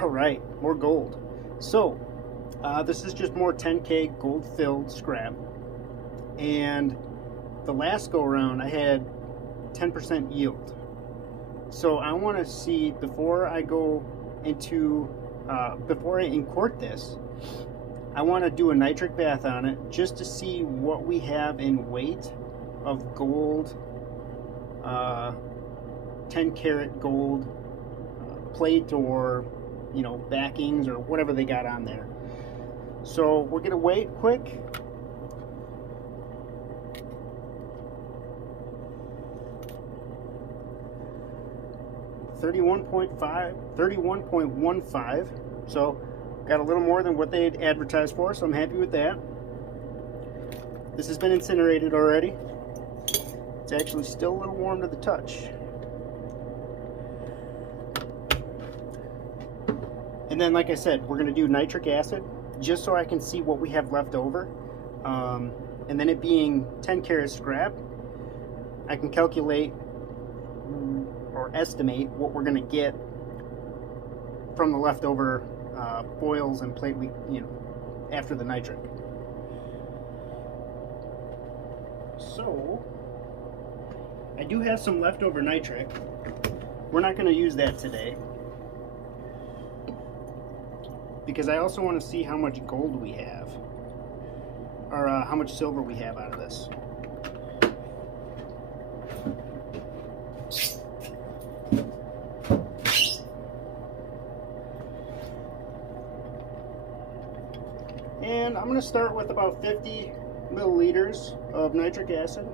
All right, more gold. So, this is just more 10K gold filled scrap. And the last go around, I had 10% yield. So I want to see, before I go into, before I inquart this, I want to do a nitric bath on it just to see what we have in weight of gold, 10 karat gold plate, or backings, or whatever they got on there. So we're gonna wait quick. $31.15. So got a little more than what they had advertised for, so I'm happy with that. This has been incinerated already. It's actually still a little warm to the touch. And then, like I said, we're going to do nitric acid just so I can see what we have left over. And then, it being 10 karat scrap, I can calculate or estimate what we're going to get from the leftover foils and plate after the nitric. So I do have some leftover nitric. We're not going to use that today, because I also want to see how much gold we have, or how much silver we have out of this. And I'm going to start with about 50 milliliters of nitric acid.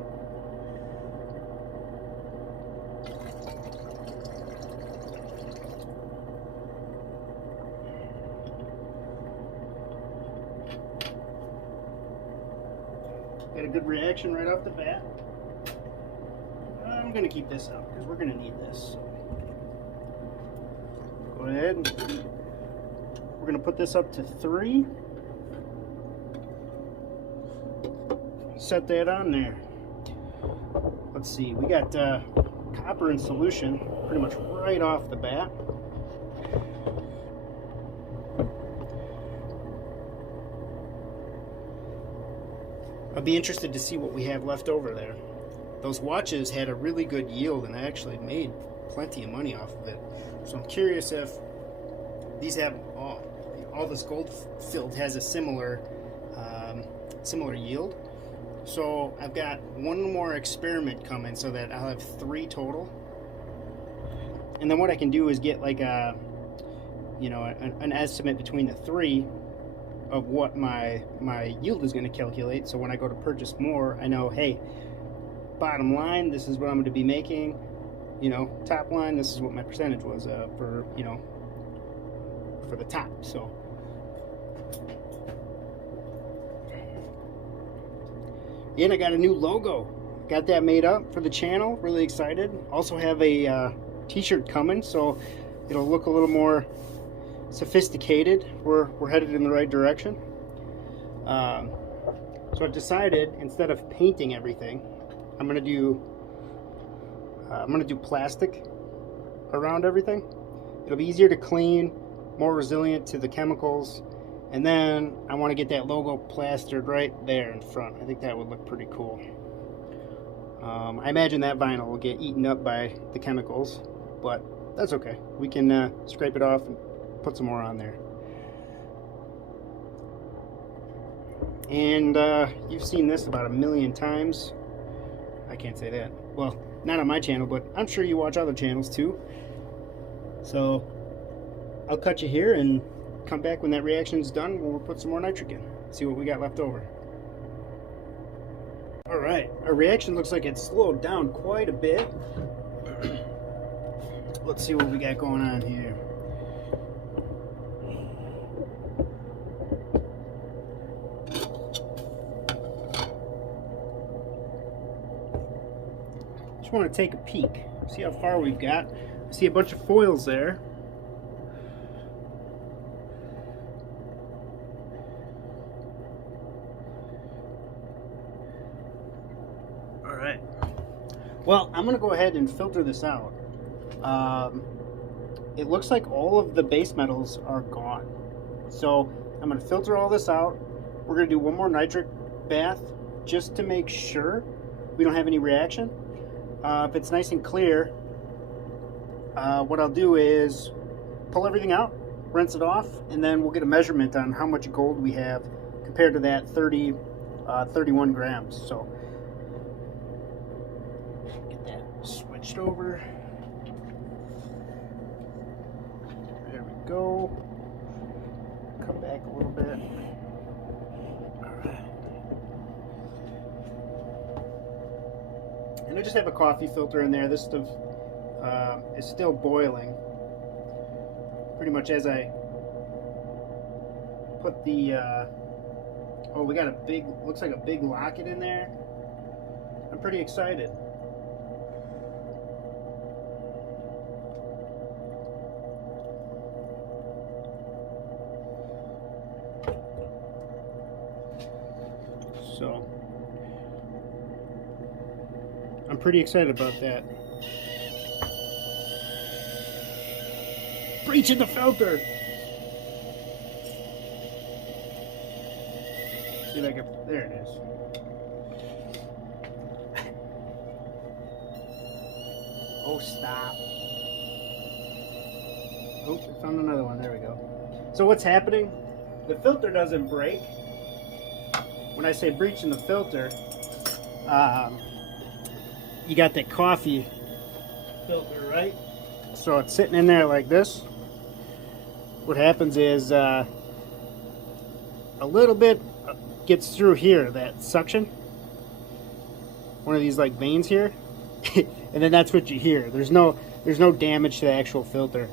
Got a good reaction right off the bat. I'm going to keep this out because we're going to need this. Go ahead and we're going to put this up to 3. Set that on there. Let's see, we got copper in solution pretty much right off the bat. I'll be interested to see what we have left over there. Those watches had a really good yield, and I actually made plenty of money off of it. So I'm curious if these have all this gold filled has a similar yield. So I've got one more experiment coming, so that I'll have 3 total. And then what I can do is get like a, an estimate between the 3 of what my yield is going to calculate. So when I go to purchase more, I know, hey, bottom line, this is what I'm going to be making. Top line, this is what my percentage was for the top. So. And I got a new logo. Got that made up for the channel. Really excited. Also have a t-shirt coming, so it'll look a little more sophisticated. We're headed in the right direction. So I've decided, instead of painting everything, I'm gonna do plastic around everything. It'll be easier to clean, more resilient to the chemicals. And then I want to get that logo plastered right there in front. I think that would look pretty cool. I imagine that vinyl will get eaten up by the chemicals, but that's okay. We can scrape it off and put some more on there. And you've seen this about 1,000,000 times. I can't say that. Well, not on my channel, but I'm sure you watch other channels too. So I'll cut you here and come back when that reaction is done. We'll put some more nitric in, see what we got left over. Alright, our reaction looks like it's slowed down quite a bit. Let's see what we got going on here. Just want to take a peek, see how far we've got. I see a bunch of foils there. Well, I'm going to go ahead and filter this out. it looks like all of the base metals are gone. So I'm going to filter all this out. We're going to do one more nitric bath just to make sure we don't have any reaction. If it's nice and clear, what I'll do is pull everything out, rinse it off, and then we'll get a measurement on how much gold we have compared to that 31 grams. So get that switched over. There we go. Come back a little bit. All right. And I just have a coffee filter in there. This stuff is still boiling. Pretty much as I put the oh, we got a big, looks like a big locket in there. I'm pretty excited. So I'm pretty excited about that. Breaching the filter. See if I can, there it is. Oh, stop. Oh, I found another one. There we go. So what's happening? The filter doesn't break. When I say breaching the filter, you got that coffee filter, right? So it's sitting in there like this. What happens is a little bit gets through here, that suction, one of these like veins here, and then that's what you hear. There's no damage to the actual filter.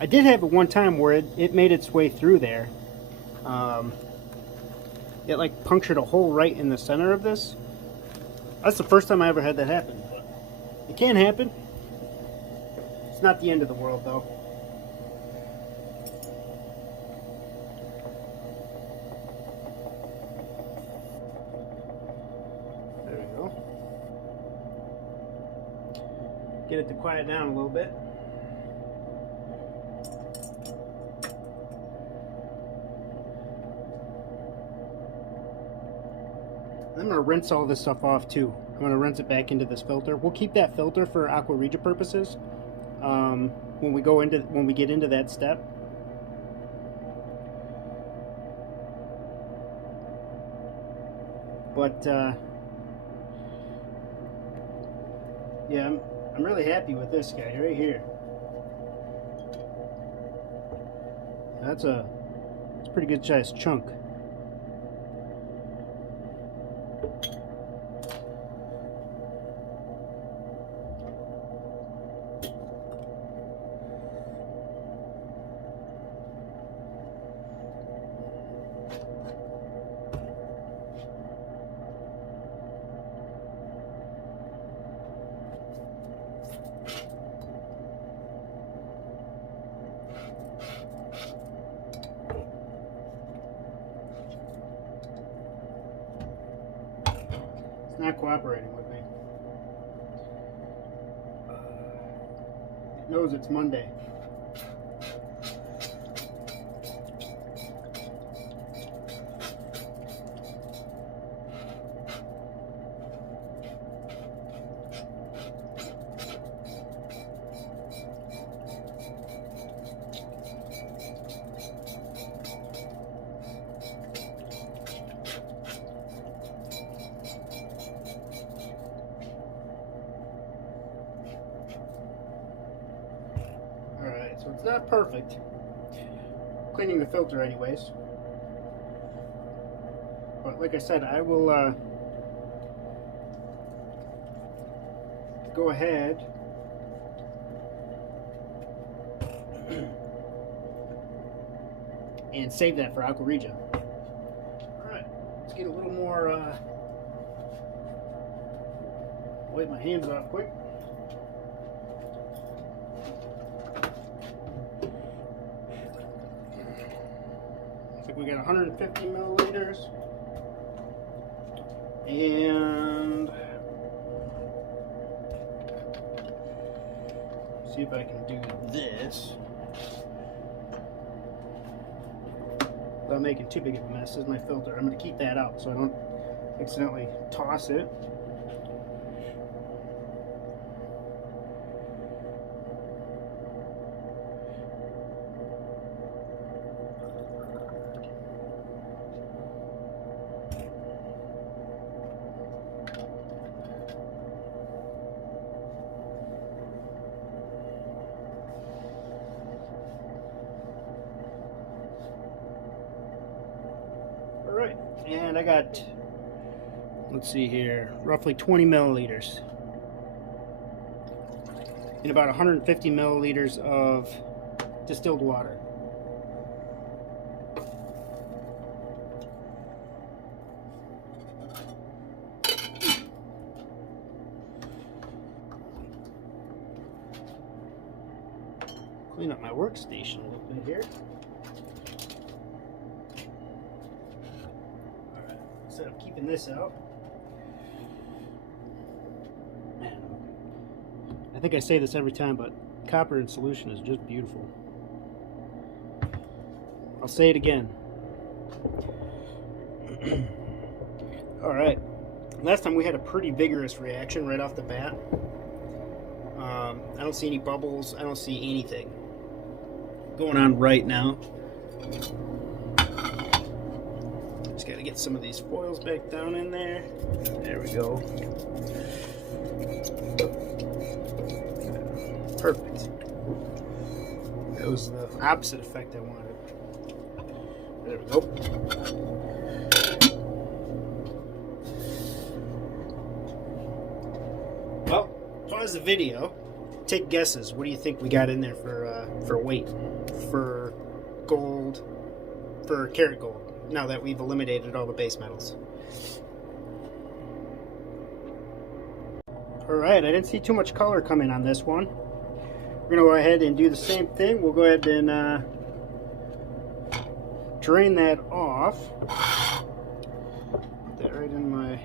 I did have it one time where it made its way through there. It like punctured a hole right in the center of this. That's the first time I ever had that happen. It can happen. It's not the end of the world though. There we go. Get it to quiet down a little bit. I'm going to rinse all this stuff off too. I'm going to rinse it back into this filter. We'll keep that filter for Aqua Regia purposes when we get into that step. But yeah, I'm really happy with this guy right here. It's a pretty good sized chunk. Not cooperating with me. It knows it's Monday. So it's not perfect. Cleaning the filter anyways. But like I said, I will go ahead and save that for Aqua Regia. Alright, let's get a little more wipe my hands off quick. We got 150 milliliters, and see if I can do this. without making too big of a mess is my filter. I'm going to keep that out so I don't accidentally toss it. Alright, and I got, let's see here, roughly 20 milliliters and about 150 milliliters of distilled water. Clean up my workstation a little bit here. Alright, instead of keeping this out, man, I think I say this every time, but copper in solution is just beautiful. I'll say it again. Alright, last time we had a pretty vigorous reaction right off the bat. I don't see any bubbles, I don't see anything going on right now. Just got to get some of these foils back down in there. There we go. Perfect. That was the opposite effect I wanted. There we go. Well, pause the video. Take guesses. What do you think we got in there for weight, for gold, for karat gold? Now that we've eliminated all the base metals. All right, I didn't see too much color coming on this one. We're gonna go ahead and do the same thing. We'll go ahead and drain that off. Put that right in my.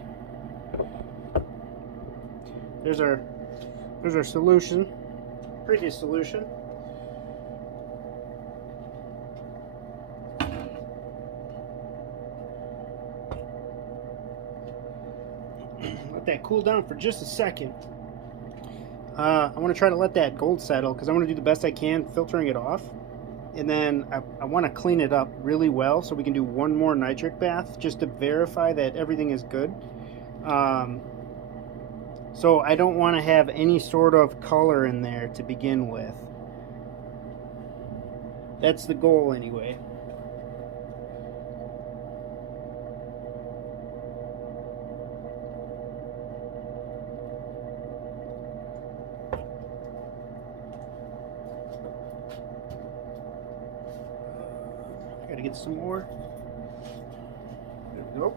There's our solution, previous solution. Let that cool down for just a second. I want to try to let that gold settle because I want to do the best I can filtering it off. And then I want to clean it up really well so we can do one more nitric bath just to verify that everything is good. So I don't want to have any sort of color in there to begin with. That's the goal anyway. I gotta get some more. There we go.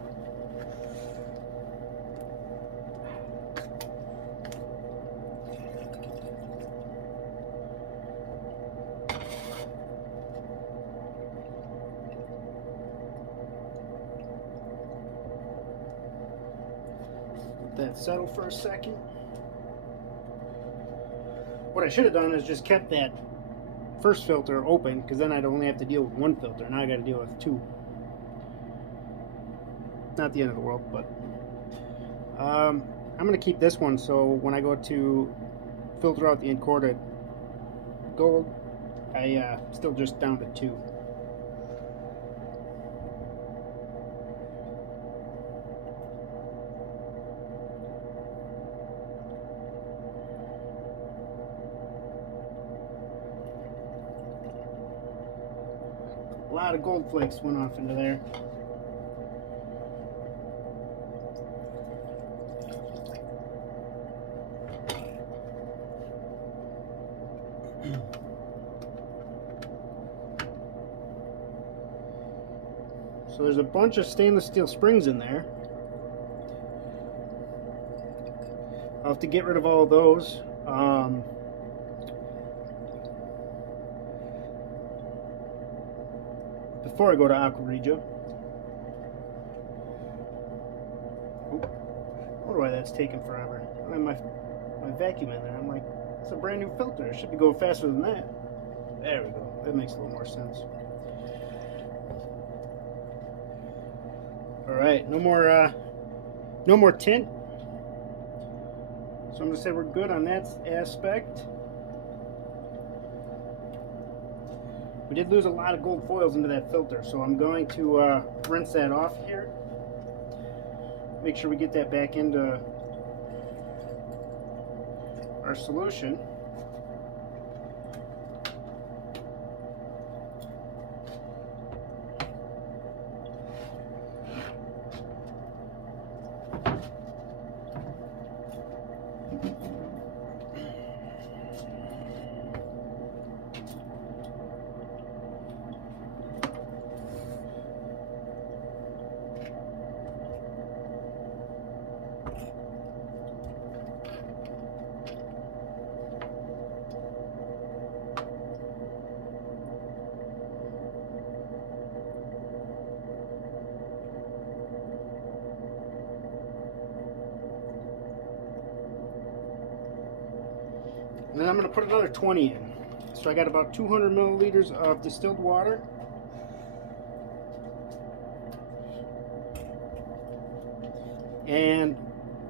Let that settle for a second. What I should have done is just kept that first filter open, because then I'd only have to deal with one filter. Now I got to deal with two. Not the end of the world, but I'm going to keep this one so when I go to filter out the encorded gold, I still just down to two. A lot of gold flakes went off into there. So there's a bunch of stainless steel springs in there. I'll have to get rid of all of those. Before I go to Aqua Regia. I wonder why that's taking forever. I have my vacuum in there. I'm like, it's a brand new filter. It should be going faster than that. There we go. That makes a little more sense. All right, no more tint. So I'm gonna say we're good on that aspect. We did lose a lot of gold foils into that filter, so I'm going to rinse that off here. Make sure we get that back into our solution. And then I'm going to put another 20 in. So I got about 200 milliliters of distilled water. And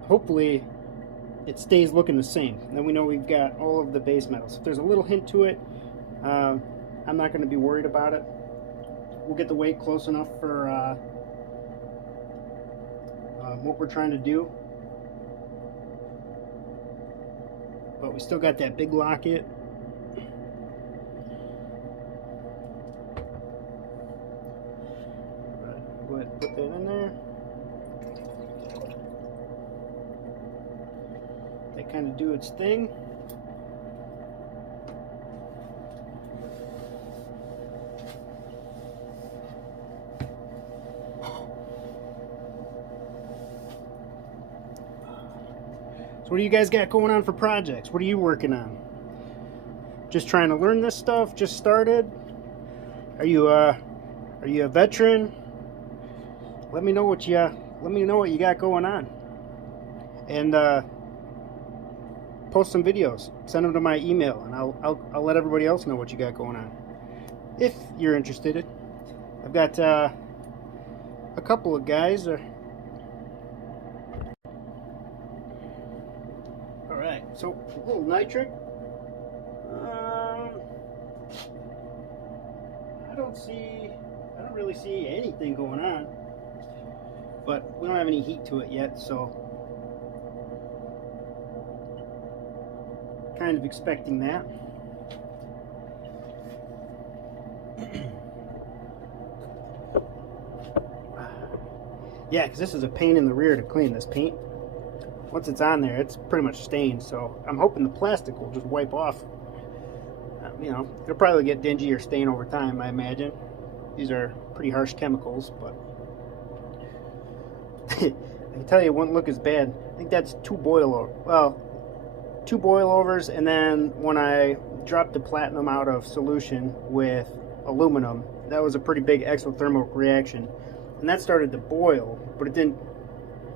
hopefully it stays looking the same. Then we know we've got all of the base metals. If there's a little hint to it, I'm not going to be worried about it. We'll get the weight close enough for what we're trying to do. But we still got that big locket. Go ahead and put that in there. That kind of do its thing. So what do you guys got going on for projects? What are you working on? Just trying to learn this stuff? Just started? Are you a veteran? Let me know what you got going on. And post some videos. Send them to my email, and I'll let everybody else know what you got going on. If you're interested. I've got a couple of guys. Alright, so a little nitric. I don't really see anything going on. But we don't have any heat to it yet, so kind of expecting that. Yeah, because this is a pain in the rear to clean this paint. Once it's on there, it's pretty much stained, so I'm hoping the plastic will just wipe off. You know, it'll probably get dingy or stain over time, I imagine. These are pretty harsh chemicals, but I can tell you it wouldn't look as bad. I think that's two boilovers, and then when I dropped the platinum out of solution with aluminum, that was a pretty big exothermal reaction, and that started to boil, but it didn't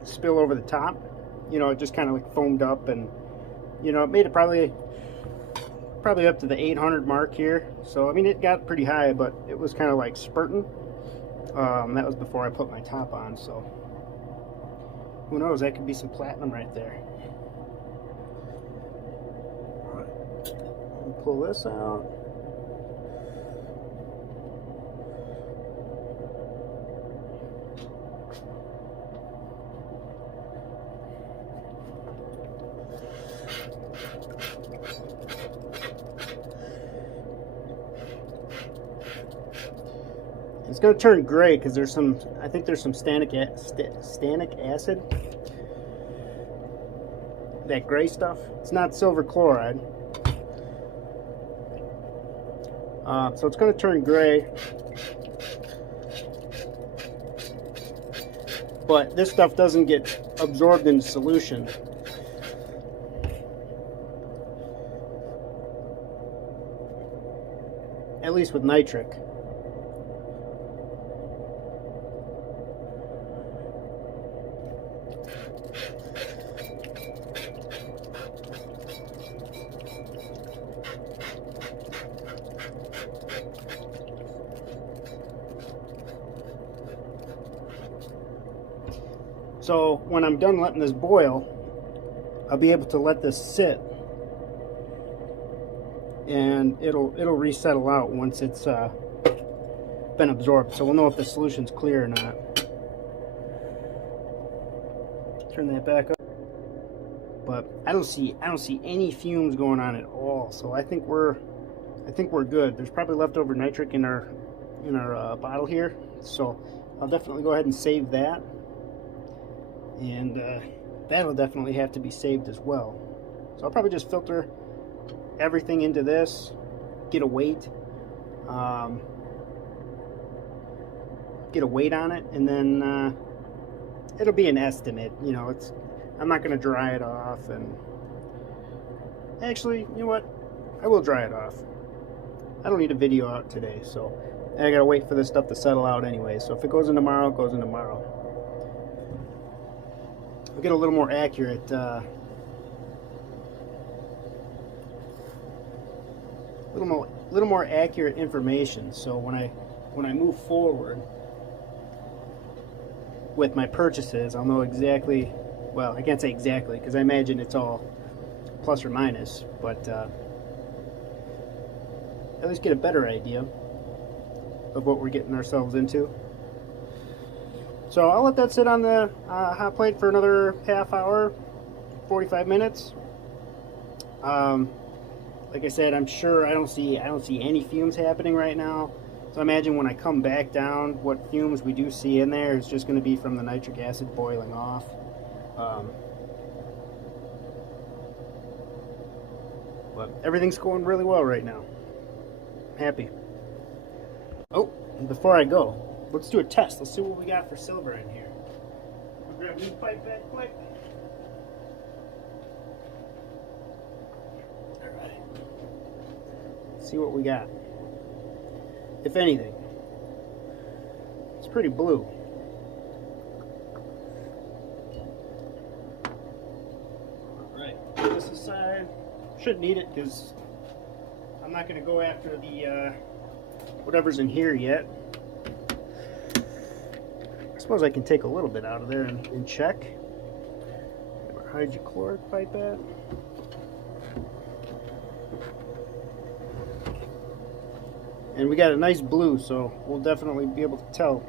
spill over the top. You know, it just kind of like foamed up, and you know, it made it probably up to the 800 mark here. So I mean, it got pretty high, but it was kind of like spurting. That was before I put my top on, so who knows, that could be some platinum right there. All right, pull this out. It's going to turn gray because there's some, I think there's some stannic acid. That gray stuff. It's not silver chloride. So it's going to turn gray. But this stuff doesn't get absorbed into solution. At least with nitric. So when I'm done letting this boil, I'll be able to let this sit, and it'll resettle out once it's been absorbed. So we'll know if the solution's clear or not. Turn that back up. But I don't see any fumes going on at all. So I think we're good. There's probably leftover nitric in our bottle here, so I'll definitely go ahead and save that, and that'll definitely have to be saved as well. So I'll probably just filter everything into this, get a weight on it, and then it'll be an estimate. You know, I'm not going to dry it off, and actually, you know what? I will dry it off. I don't need a video out today, so I gotta wait for this stuff to settle out anyway. So if it goes in tomorrow, it goes in tomorrow. I'll get a little more accurate little more accurate information. So when I move forward with my purchases, I'll know exactly. Well, I can't say exactly because I imagine it's all plus or minus, but at least get a better idea of what we're getting ourselves into. So I'll let that sit on the hot plate for another half hour, 45 minutes. Like I said, I'm sure I don't see any fumes happening right now. So I imagine when I come back down, what fumes we do see in there is just going to be from the nitric acid boiling off. But everything's going really well right now. Happy. Oh, and before I go, let's do a test. Let's see what we got for silver in here. I'll grab this pipe back quick. Alright. See what we got. If anything. It's pretty blue. Alright, this aside. Shouldn't need it because I'm not going to go after the whatever's in here yet. I suppose I can take a little bit out of there and check. Where our hydrochloric pipe at? And we got a nice blue, so we'll definitely be able to tell.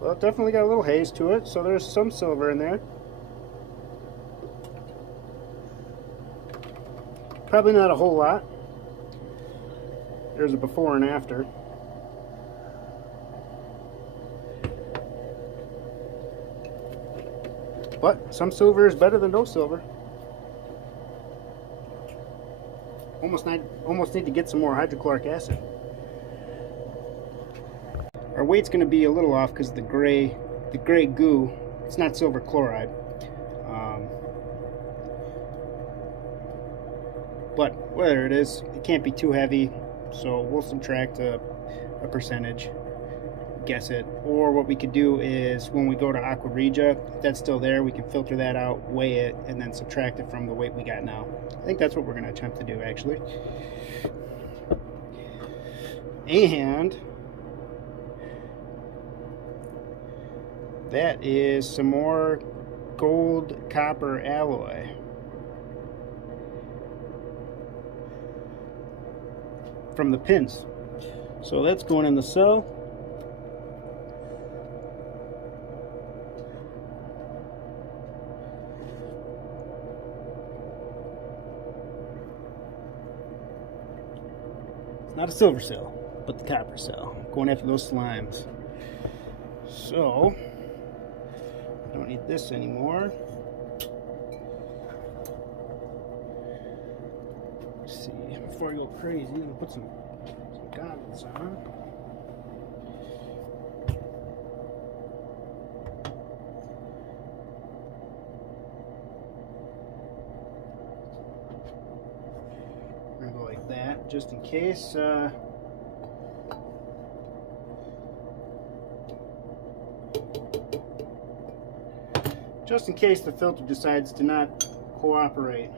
Well, it definitely got a little haze to it, so there's some silver in there. Probably not a whole lot. There's a before and after. But some silver is better than no silver. Almost need to get some more hydrochloric acid. Our weight's going to be a little off because the gray goo, it's not silver chloride. But whether it is, it can't be too heavy, so we'll subtract a percentage, guess it. Or what we could do is when we go to Aqua Regia, if that's still there, we can filter that out, weigh it, and then subtract it from the weight we got now. I think that's what we're going to attempt to do, actually. And that is some more gold copper alloy. From the pins. So that's going in the cell. It's not a silver cell, but the copper cell. Going after those slimes. So I don't need this anymore. Let's see, before I go crazy, I'm gonna put some goggles on. We're gonna go like that, just in case. Just in case the filter decides to not cooperate.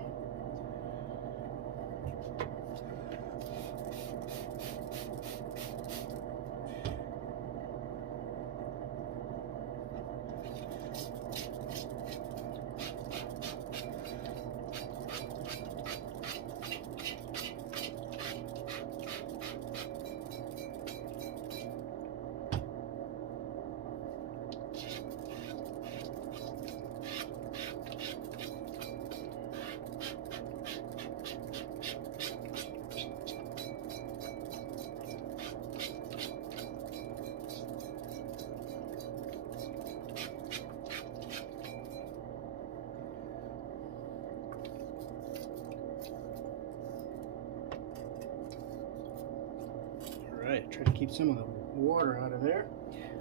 Alright, try to keep some of the water out of there.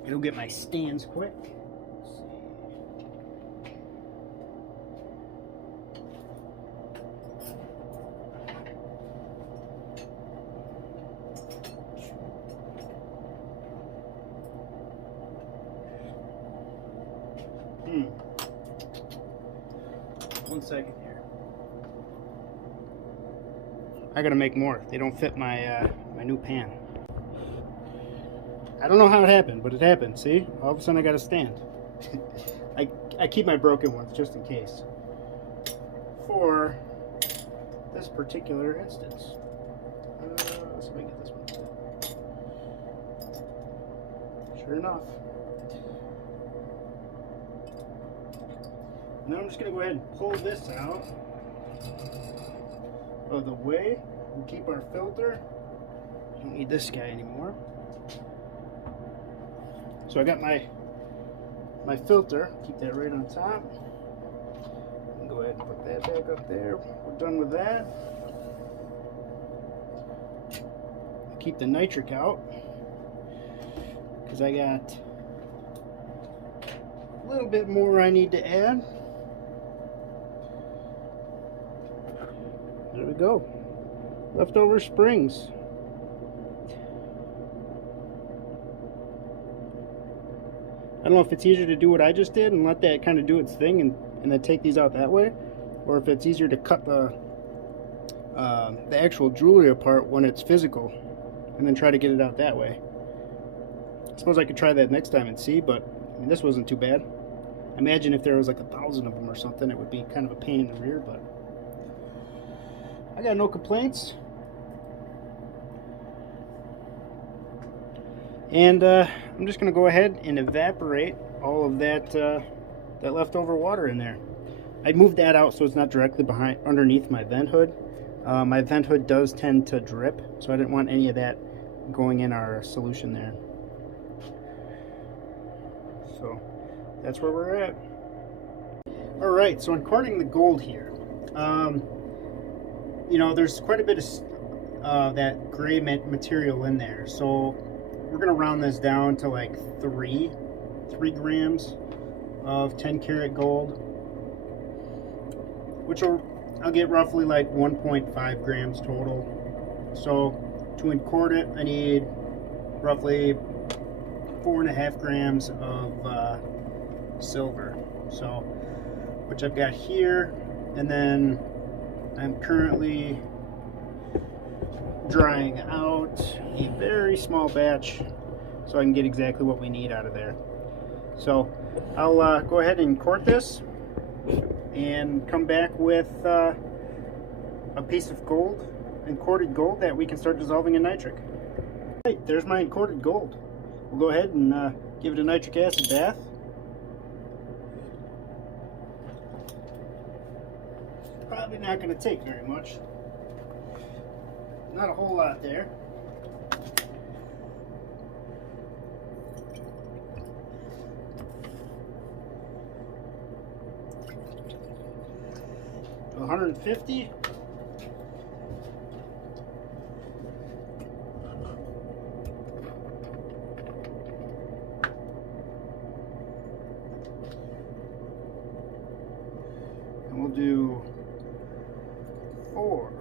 Go get my stands quick. One second here. I gotta make more. They don't fit my my new pan. I don't know how it happened, but it happened. See? All of a sudden I got a stand. I keep my broken ones just in case. For this particular instance. Let's let me get this one. Sure enough. Now I'm just going to go ahead and pull this out of the way. We'll keep our filter. Don't need this guy anymore. So I got my filter. Keep that right on top. Go ahead and put that back up there. We're done with that. Keep the nitric out because I got a little bit more I need to add. There we go. Leftover springs. I don't know if it's easier to do what I just did and let that kind of do its thing and then take these out that way, or if it's easier to cut the actual jewelry apart when it's physical and then try to get it out that way. I suppose I could try that next time and see, but I mean, this wasn't too bad. Imagine if there was like 1,000 of them or something, it would be kind of a pain in the rear, but I got no complaints. And I'm just going to go ahead and evaporate all of that that leftover water in there. I moved that out so it's not directly underneath my vent hood. My vent hood does tend to drip, so I didn't want any of that going in our solution there. So that's where we're at. All right, so in courting the gold here, you know, there's quite a bit of that gray material in there, so we're gonna round this down to like 3 grams of 10 karat gold, which I'll get roughly like 1.5 grams total. So to encord it, I need roughly 4.5 grams of silver. So, which I've got here, and then I'm currently drying out a very small batch so I can get exactly what we need out of there. So I'll go ahead and quart this and come back with a piece of gold, encorded gold, that we can start dissolving in nitric. Right, there's my encorded gold. We'll go ahead and give it a nitric acid bath. Probably not going to take very much. Not a whole lot there. $150. And we'll do 4,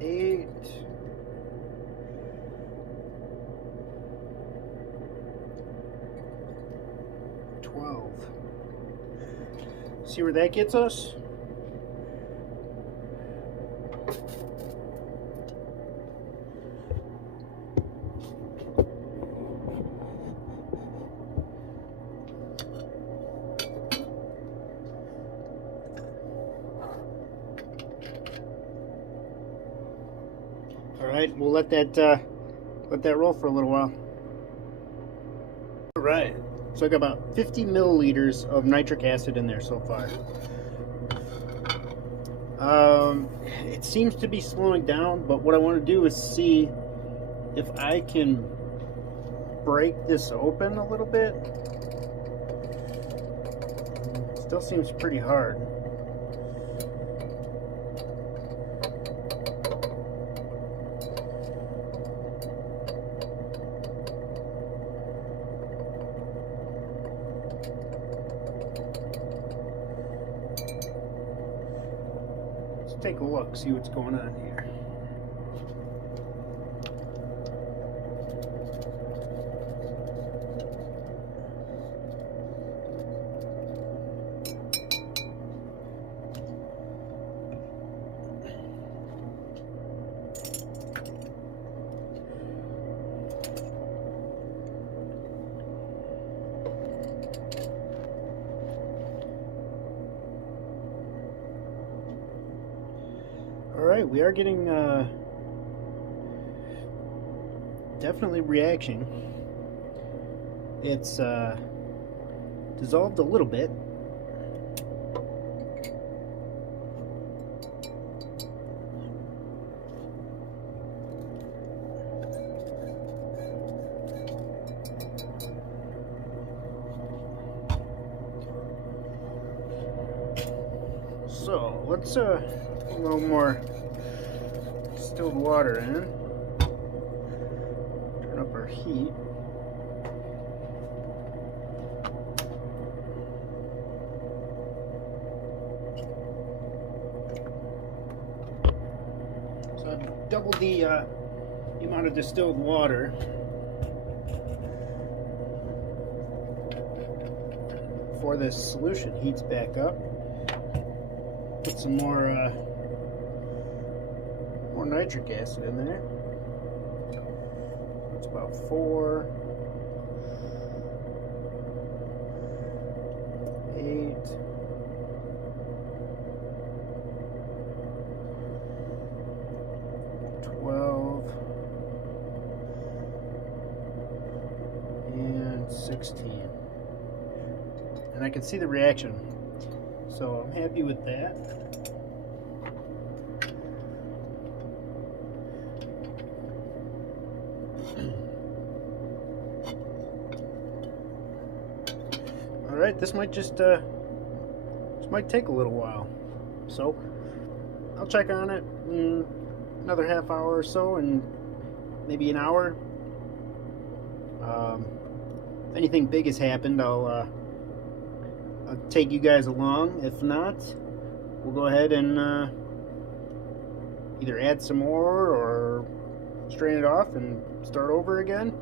8, 12. See where that gets us? All right, we'll let that roll for a little while. All right, so I got about 50 milliliters of nitric acid in there so far. It seems to be slowing down, but what I want to do is see if I can break this open a little bit. Still seems pretty hard. Take a look, see what's going on here. Alright, we are getting definitely reaction. It's dissolved a little bit. So let's a little more distilled water in. Turn up our heat. So I've doubled the amount of distilled water. Before this solution heats back up, put some more nitric acid in there. It's about 4, 8, 12, and 16. And I can see the reaction, so I'm happy with that. Alright, this might just might take a little while, so I'll check on it in another half hour or so, and maybe an hour. If anything big has happened, I'll take you guys along. If not, we'll go ahead and either add some more or strain it off and start over again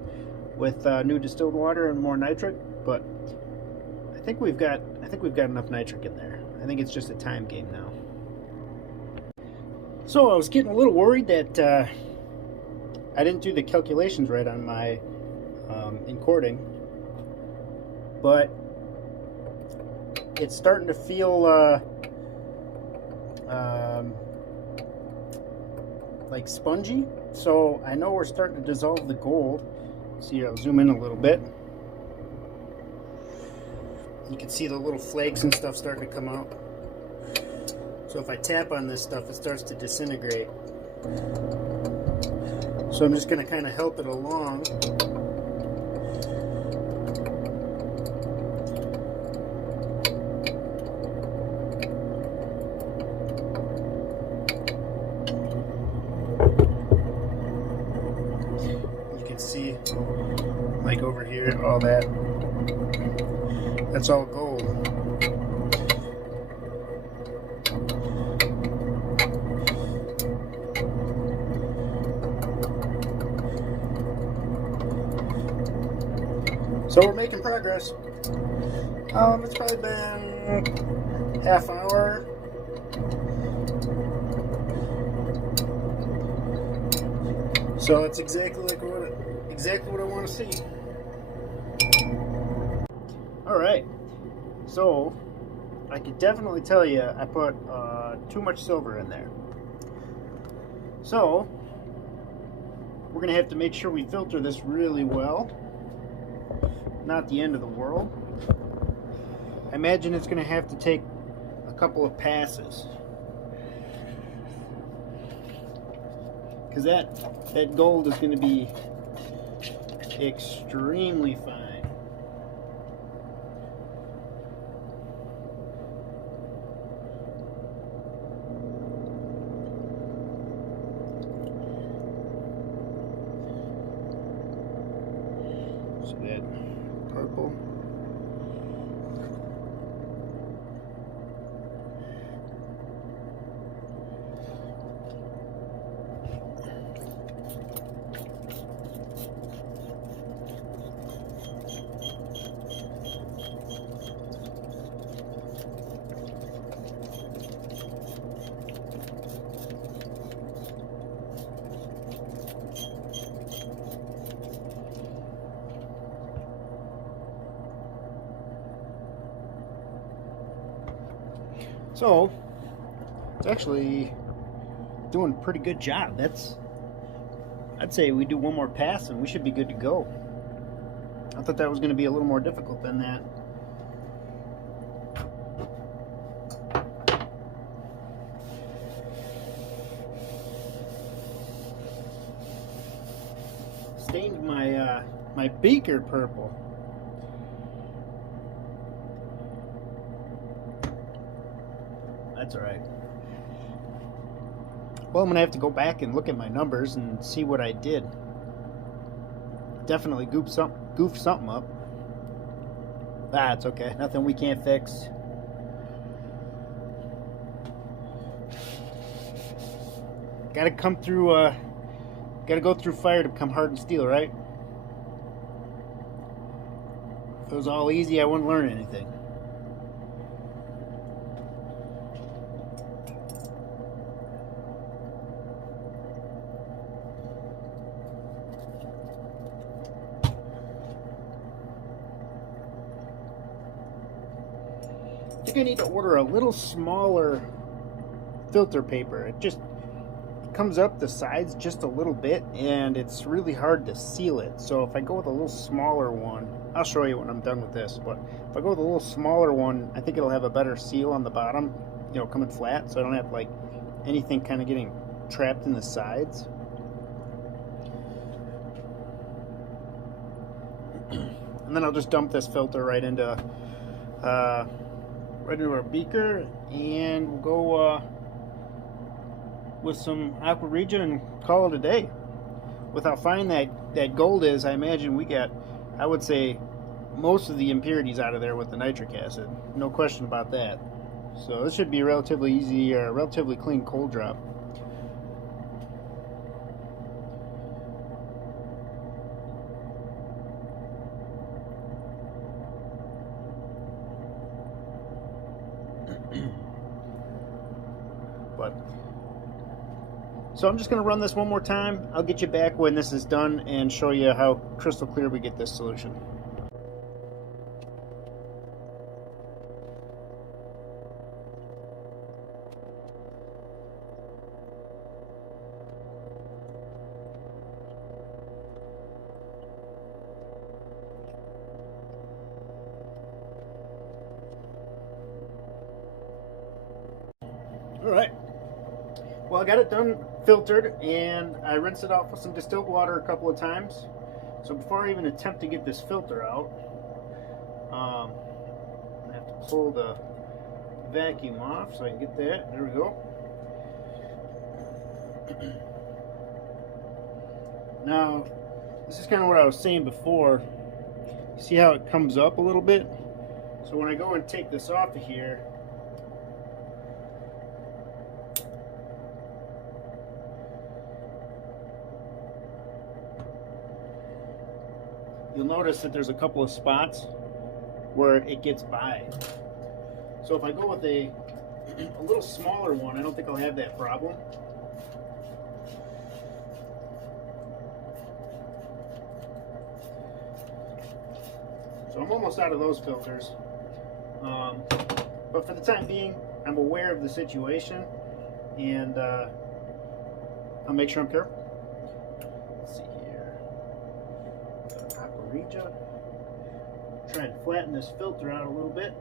with new distilled water and more nitric. But I think we've got enough nitric in there. I think it's just a time game now. So I was getting a little worried that I didn't do the calculations right on my encording, but it's starting to feel like spongy. So I know we're starting to dissolve the gold. See, I'll zoom in a little bit. You can see the little flakes and stuff starting to come out. So if I tap on this stuff, it starts to disintegrate. So I'm just going to kind of help it along. You can see, like over here, all that. That's all gold. So we're making progress. It's probably been half hour. So it's exactly what I want to see. All right. So I can definitely tell you I put too much silver in there. So we're gonna have to make sure we filter this really well. Not the end of the world. I imagine it's gonna have to take a couple of passes, because that gold is going to be extremely fine. So that purple. So it's actually doing a pretty good job. I'd say we do one more pass and we should be good to go. I thought that was going to be a little more difficult than that. Stained my beaker purple. That's all right. Well, I'm gonna have to go back and look at my numbers and see what I did. Definitely goofed something up. Ah, it's okay. Nothing we can't fix. Gotta come through. Gotta go through fire to become hardened steel, right? If it was all easy, I wouldn't learn anything. I think I need to order a little smaller filter paper. It just comes up the sides just a little bit and it's really hard to seal it. So if I go with a little smaller one, I'll show you when I'm done with this, but if I go with a little smaller one, I think it'll have a better seal on the bottom, you know, coming flat, so I don't have like anything kind of getting trapped in the sides. And then I'll just dump this filter right into our beaker, and we'll go with some Aqua Regia and call it a day. With how fine that gold is, I imagine we got, I would say, most of the impurities out of there with the nitric acid. No question about that. So this should be a relatively easy, relatively clean cold drop. So I'm just going to run this one more time. I'll get you back when this is done and show you how crystal clear we get this solution. All right. Well, I got it done filtered and I rinsed it off with some distilled water a couple of times. So before I even attempt to get this filter out, I have to pull the vacuum off so I can get that. There we go. Now, this is kind of what I was saying before. See how it comes up a little bit? So when I go and take this off of here, you'll notice that there's a couple of spots where it gets by. So if I go with a little smaller one, I don't think I'll have that problem. So I'm almost out of those filters. But for the time being, I'm aware of the situation, and I'll make sure I'm careful. Let's see here. Aquarija. Try and flatten this filter out a little bit.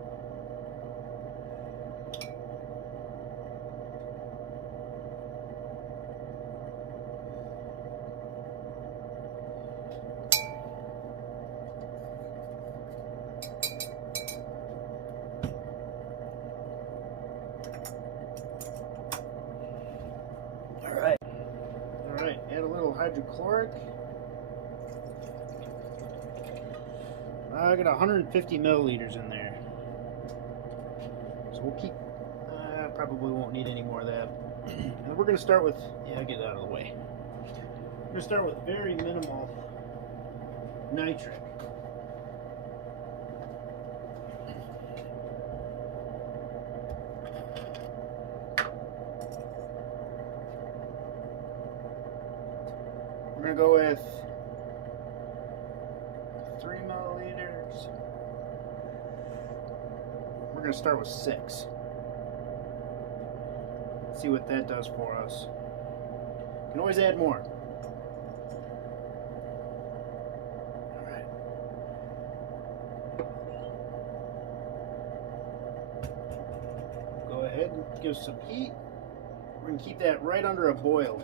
Alright, add a little hydrochloric. I got 150 milliliters in there. So we'll keep, probably won't need any more of that. And we're going to start with, yeah, get it out of the way. We're going to start with very minimal nitric. We're going to go with 3 milliliters. We're going to start with 6. See what that does for us. You can always add more. Alright. Go ahead and give some heat. We're going to keep that right under a boil.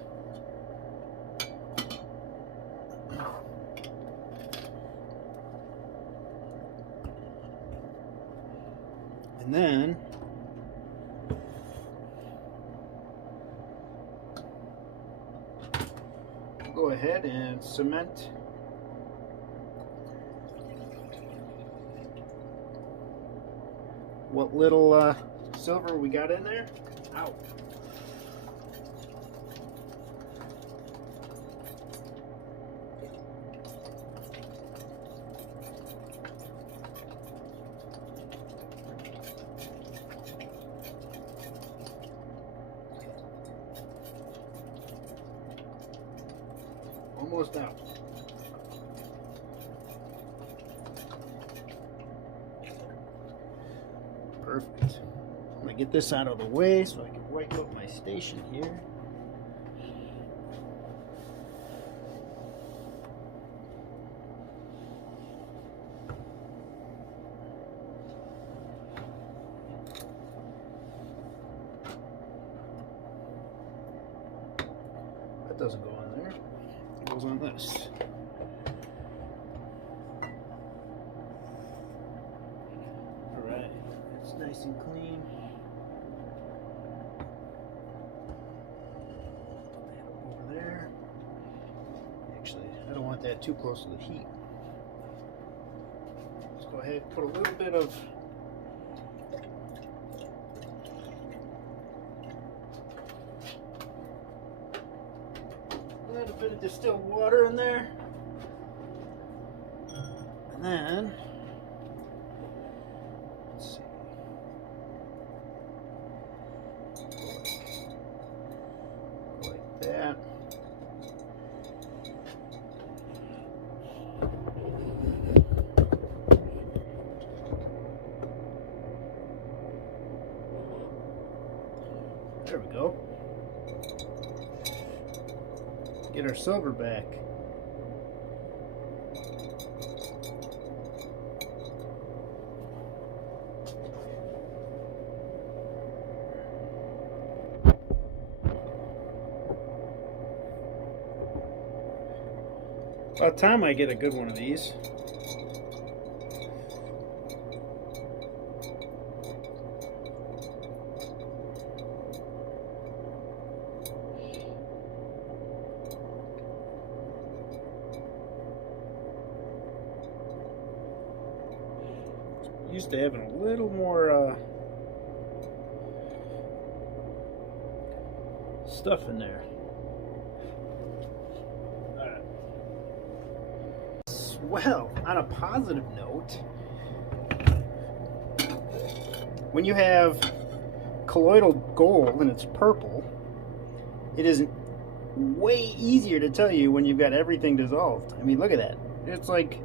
And then go ahead and cement what little silver we got in there. Ow. Almost out. Perfect. I'm going to get this out of the way so I can wipe up my station here. That doesn't go on there. It goes on this. Alright, it's nice and clean. Put that over there. Actually, I don't want that too close to the heat. Let's go ahead and put a little bit of distilled water in there, and then let's see, like that. There we go. Get our silver back. About time I get a good one of these. Used to having a little more stuff in there. Well, on a positive note, when you have colloidal gold and it's purple, it is way easier to tell you when you've got everything dissolved. I mean, look at that. It's like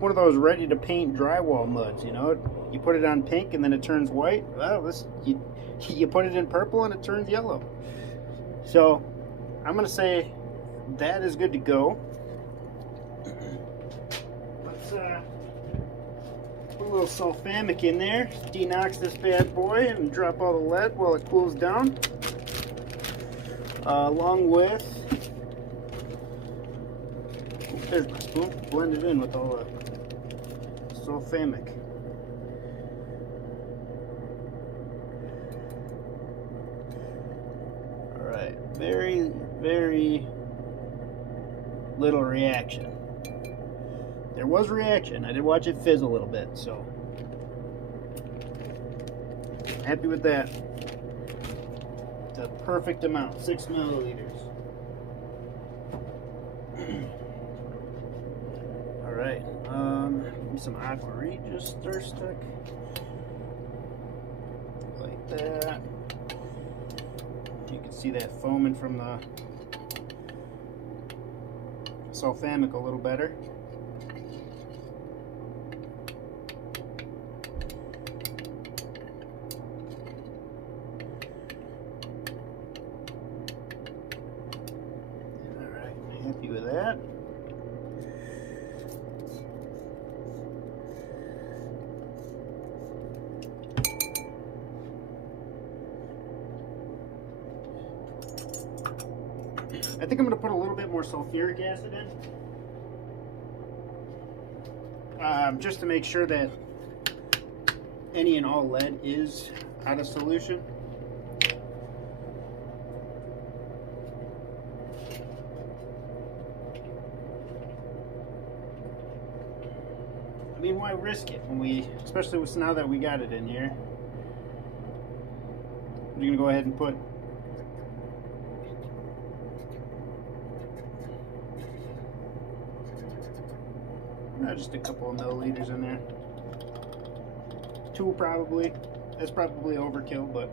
one of those ready to paint drywall muds, you know? You put it on pink and then it turns white. Well, you put it in purple and it turns yellow. So I'm gonna say that is good to go. Let's put a little sulfamic in there, denox this bad boy, and drop all the lead while it cools down. Along with, there's my spoon, blend it in with all the sulfamic. Alright, very, very little reaction. There was reaction. I did watch it fizz a little bit, so happy with that. The perfect amount, 6 milliliters. All right, some Aqua Regis stir stick, like that. You can see that foaming from the sulfamic a little better. Happy with that. I think I'm going to put a little bit more sulfuric acid in, just to make sure that any and all lead is out of solution. I mean, why risk it when we, especially with now that we got it in here. We're gonna go ahead and put just a couple of milliliters in there. 2 probably. That's probably overkill, but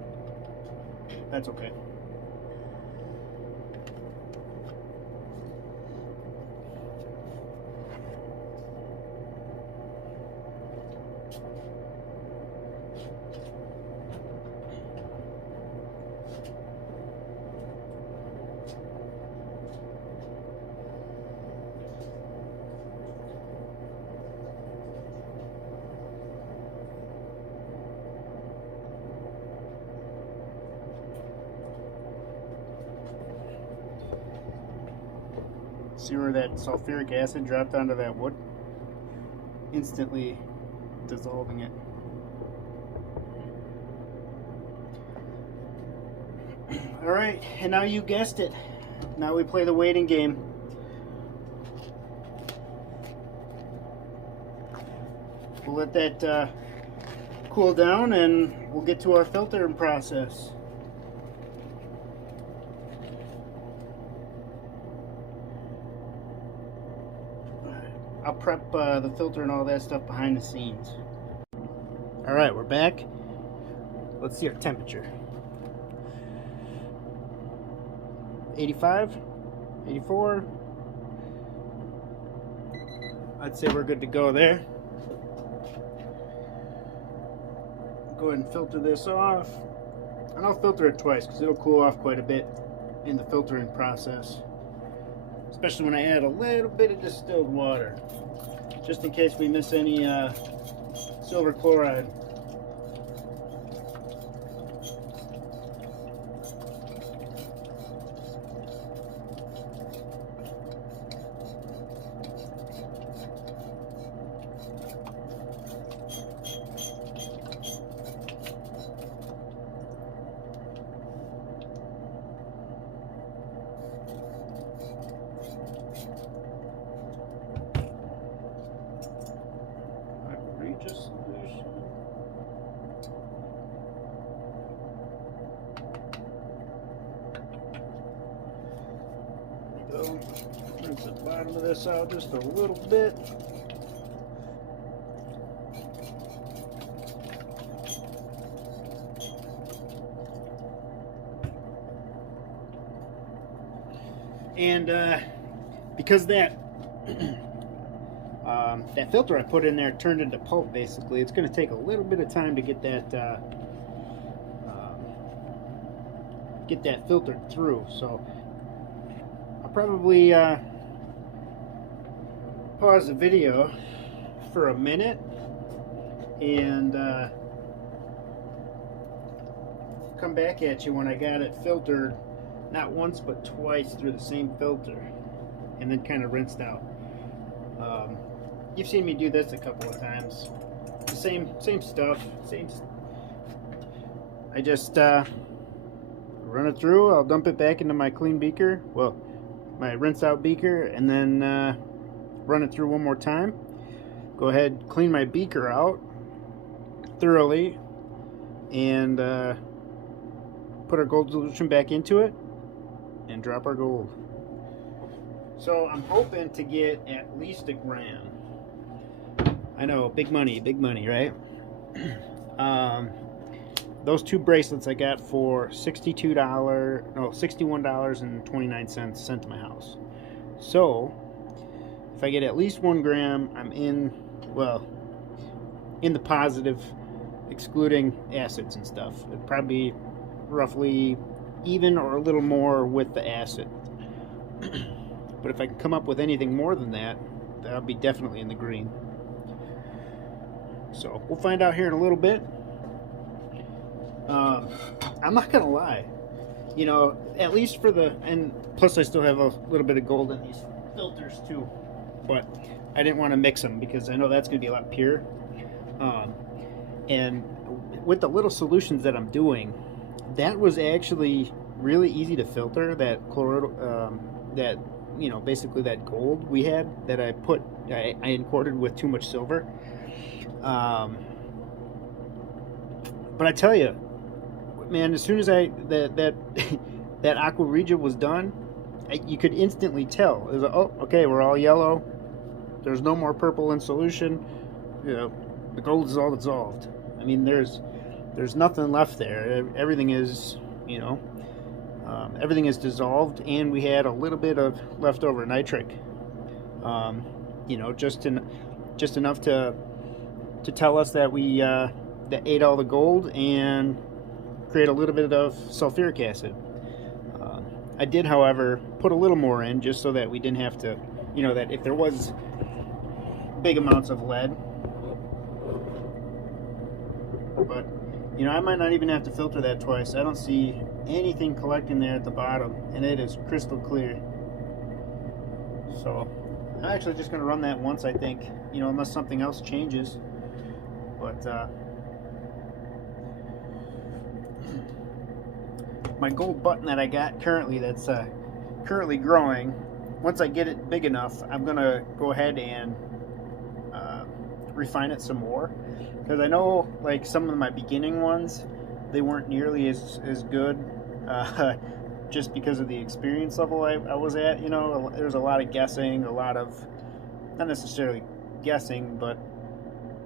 that's okay. See where that sulfuric acid dropped onto that wood? Instantly dissolving it. Alright, and now you guessed it. Now we play the waiting game. We'll let that cool down and we'll get to our filtering process. I'll prep the filter and all that stuff behind the scenes. Alright, we're back. Let's see our temperature. 85, 84. I'd say we're good to go there. Go ahead and filter this off. And I'll filter it twice because it'll cool off quite a bit in the filtering process. Especially when I add a little bit of distilled water. Just in case we miss any silver chloride. Rinse the bottom of this out just a little bit. And because that that filter I put in there turned into pulp, basically, it's going to take a little bit of time to get that filtered through. So I'll probably pause the video for a minute and come back at you when I got it filtered, not once but twice through the same filter, and then kind of rinsed out. You've seen me do this a couple of times. The same stuff. I just run it through. I'll dump it back into my clean beaker. Well, my rinse out beaker, and then run it through one more time. Go ahead, clean my beaker out thoroughly, and put our gold solution back into it and drop our gold. So I'm hoping to get at least a gram. I know, big money, right? Those two bracelets I got for $61.29 sent to my house. So if I get at least 1 gram, I'm in the positive, excluding acids and stuff. It'd probably be roughly even or a little more with the acid. But if I can come up with anything more than that, that'll be definitely in the green. So we'll find out here in a little bit. I'm not gonna lie, you know, at least for and plus I still have a little bit of gold in these filters too, but I didn't want to mix them because I know that's gonna be a lot pure. And with the little solutions that I'm doing, that was actually really easy to filter. That that, you know, basically that gold we had that I imported with too much silver. But I tell you, man, as soon as that Aqua Regia was done, you could instantly tell. It was like, oh, okay, we're all yellow. There's no more purple in solution. You know, the gold is all dissolved. I mean, there's nothing left there. Everything is, you know, everything is dissolved, and we had a little bit of leftover nitric. You know, just enough to tell us that we that ate all the gold and create a little bit of sulfuric acid. I did, however, put a little more in just so that we didn't have to, you know, that if there was big amounts of lead. But, you know, I might not even have to filter that twice. I don't see anything collecting there at the bottom, and it is crystal clear. So I'm actually just going to run that once, I think, you know, unless something else changes. But my gold button that I got currently, that's currently growing, once I get it big enough, I'm going to go ahead and refine it some more. Because I know, like, some of my beginning ones, they weren't nearly as good, just because of the experience level I was at. You know, there's a lot of guessing, a lot of, not necessarily guessing, but,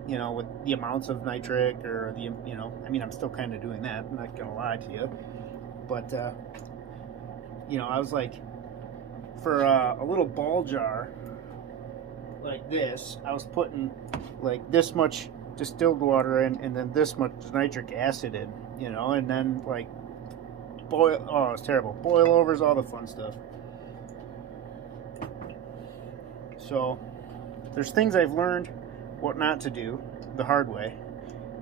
you know, with the amounts of nitric or the, you know, I mean, I'm still kind of doing that, I'm not going to lie to you. But, you know, I was like, for a little ball jar like this, I was putting like this much distilled water in, and then this much nitric acid in, you know, and then like boil, oh, it's terrible. Boil overs, all the fun stuff. So there's things I've learned what not to do the hard way,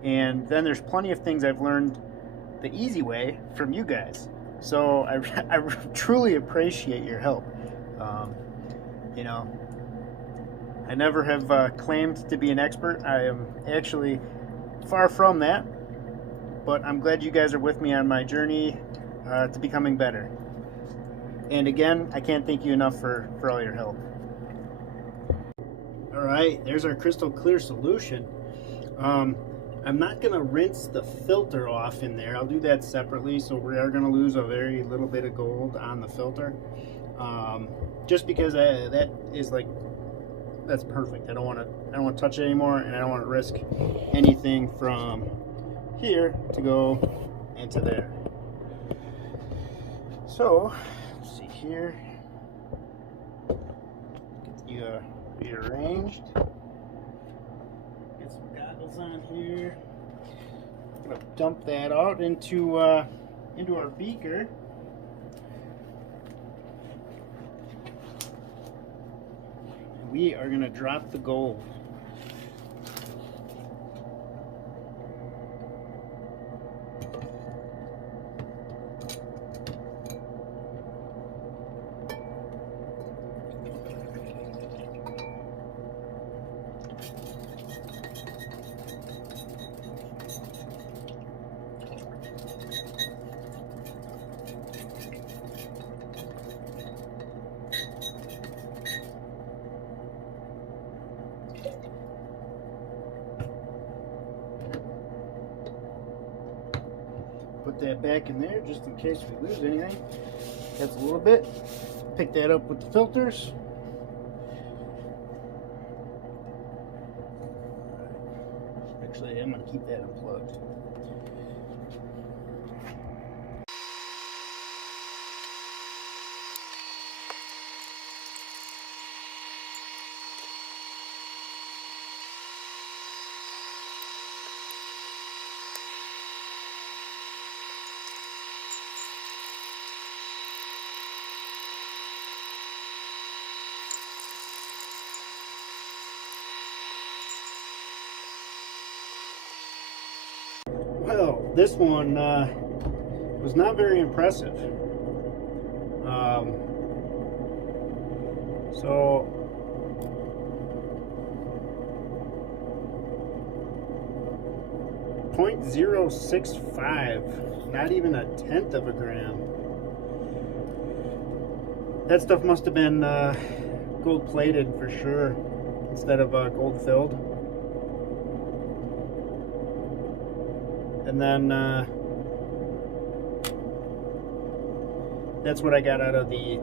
and then there's plenty of things I've learned the easy way from you guys. So I truly appreciate your help. You know, I never have claimed to be an expert. I am actually far from that, but I'm glad you guys are with me on my journey to becoming better. And again, I can't thank you enough for all your help. All right, there's our crystal clear solution. I'm not going to rinse the filter off in there. I'll do that separately, so we are going to lose a very little bit of gold on the filter. Just because that is like, that's perfect. I don't want to touch it anymore, and I don't want to risk anything from here to go into there. So let's see here. you rearranged. Get some goggles on here. I'm gonna dump that out into our beaker. And we are gonna drop the gold. Put that back in there just in case we lose anything. That's a little bit. Pick that up with the filters. Actually, I'm going to keep that unplugged. Well, this one was not very impressive. So 0.065, not even a tenth of a gram. That stuff must have been gold plated for sure instead of gold filled. And then that's what I got out of the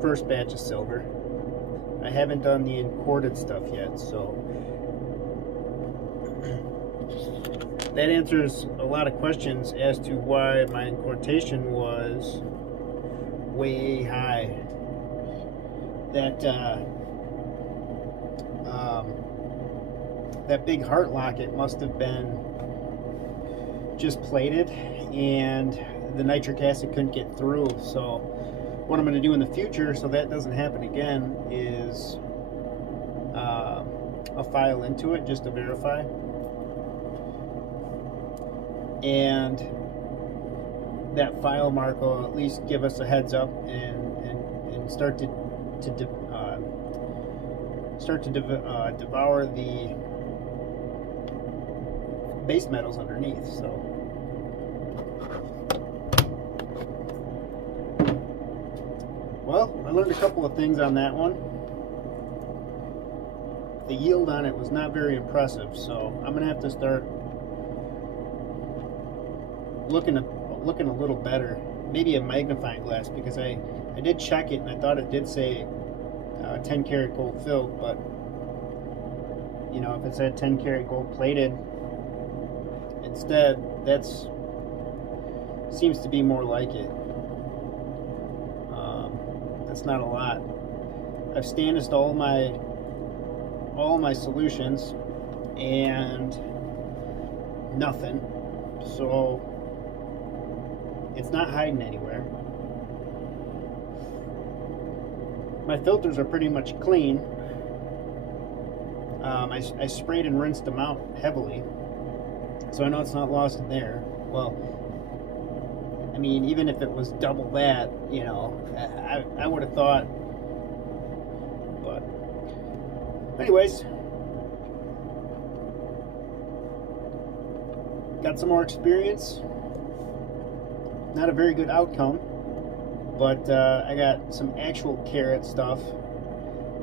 first batch of silver. I haven't done the encorded stuff yet, so that answers a lot of questions as to why my incortation was way high. That big heart locket must have been just plated and the nitric acid couldn't get through. So what I'm going to do in the future so that doesn't happen again is a file into it just to verify, and that file mark will at least give us a heads up and start to devour the base metals underneath. So well, I learned a couple of things on that one. The yield on it was not very impressive, so I'm gonna have to start looking a little better, maybe a magnifying glass, because I did check it and I thought it did say 10 karat gold filled, but you know, if it said 10 karat gold plated instead, that's seems to be more like it. That's not a lot. I've stanised all my solutions and nothing, so it's not hiding anywhere. My filters are pretty much clean. I sprayed and rinsed them out heavily, so I know it's not lost in there. Well, I mean, even if it was double that, you know, I would have thought. But anyways, got some more experience. Not a very good outcome, but I got some actual carat stuff.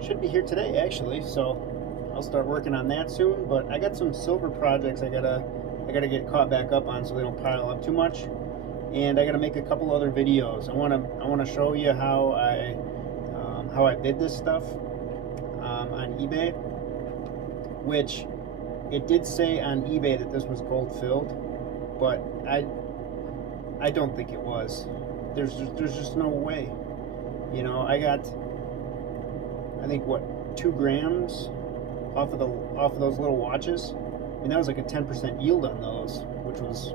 Should be here today, actually, so I'll start working on that soon. But I got some silver projects I gotta get caught back up on so they don't pile up too much, and I gotta make a couple other videos. I wanna show you how I bid this stuff on eBay, which it did say on eBay that this was gold filled, but I don't think it was. There's just no way. You know, I got I think what, 2 grams off of those little watches. I mean, that was like a 10% yield on those, which was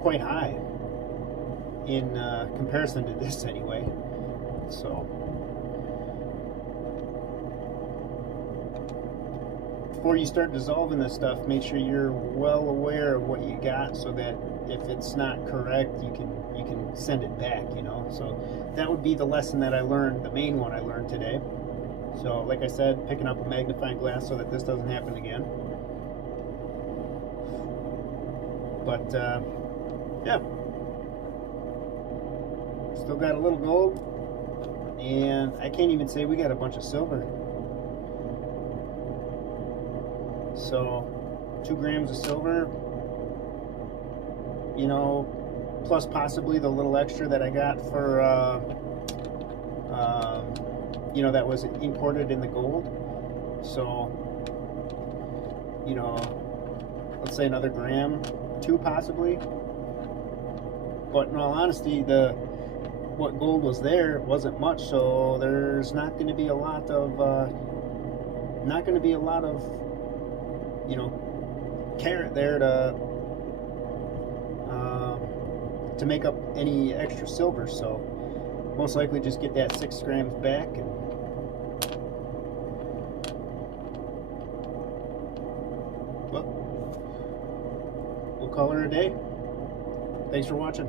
quite high in comparison to this anyway. So before you start dissolving this stuff, make sure you're well aware of what you got, so that if it's not correct, you can send it back, you know. So that would be the lesson that I learned, the main one I learned today. So like I said, picking up a magnifying glass so that this doesn't happen again. But yeah, still got a little gold, and I can't even say we got a bunch of silver. So 2 grams of silver, you know, plus possibly the little extra that I got for you know, that was imported in the gold. So, you know, let's say another gram, 2 possibly. But in all honesty, what gold was there wasn't much, so there's not going to be a lot of you know, carat there to make up any extra silver. So most likely just get that 6 grams back, and well, we'll call her a day. Thanks for watching.